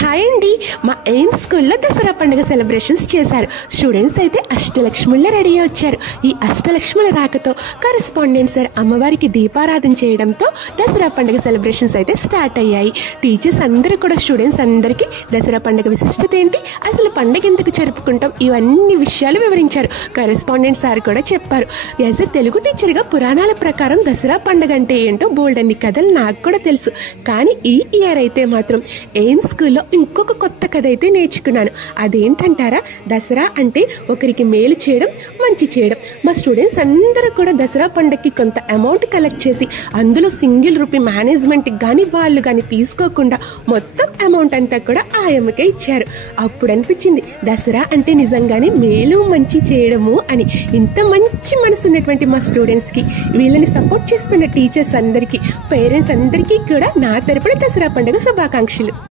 Hi అండి. మా aim స్కూల్లో దసరా పండుగ సెలబ్రేషన్స్ చేశారు. స్టూడెంట్స్ అయితే అష్టలక్ష్ముల్లో రెడీ వచ్చారు. ఈ అష్టలక్ష్ముల రాకతో కరెస్పాండెంట్ సార్ అమ్మవారికి దీపారాధన చేయడంతో దసరా పండుగ సెలబ్రేషన్స్ అయితే స్టార్ట్ అయ్యాయి. టీచర్స్ అందరూ కూడా స్టూడెంట్స్ అందరికీ దసరా పండుగ విశిష్టత ఏంటి, అసలు పండుగ ఎందుకు జరుపుకుంటాం, ఇవన్నీ విషయాలు వివరించారు. కరెస్పాండెంట్ సార్ కూడా చెప్పారు. యాజ్ ఎ తెలుగు టీచర్గా పురాణాల ప్రకారం దసరా పండుగ అంటే ఏంటో బోల్డ్ అన్ని కథలు నాకు కూడా తెలుసు. కానీ ఈ ఇయర్ అయితే మాత్రం ఎయిమ్ స్కూల్లో ఇంకొక కొత్త కథ అయితే నేర్చుకున్నాను. అదేంటంటారా, దసరా అంటే ఒకరికి మేలు చేయడం, మంచి చేయడం. మా స్టూడెంట్స్ అందరూ కూడా దసరా పండుగకి కొంత అమౌంట్ కలెక్ట్ చేసి అందులో సింగిల్ రూపీ మేనేజ్మెంట్కి కానీ వాళ్ళు కానీ తీసుకోకుండా మొత్తం అమౌంట్ అంతా కూడా ఆయమ్మకే ఇచ్చారు. అప్పుడు అనిపించింది దసరా అంటే నిజంగానే మేలు మంచి చేయడము అని. ఇంత మంచి మనసు ఉన్నటువంటి మా స్టూడెంట్స్కి, వీళ్ళని సపోర్ట్ చేస్తున్న టీచర్స్ అందరికీ, పేరెంట్స్ అందరికీ కూడా నా తరపున దసరా పండుగ శుభాకాంక్షలు.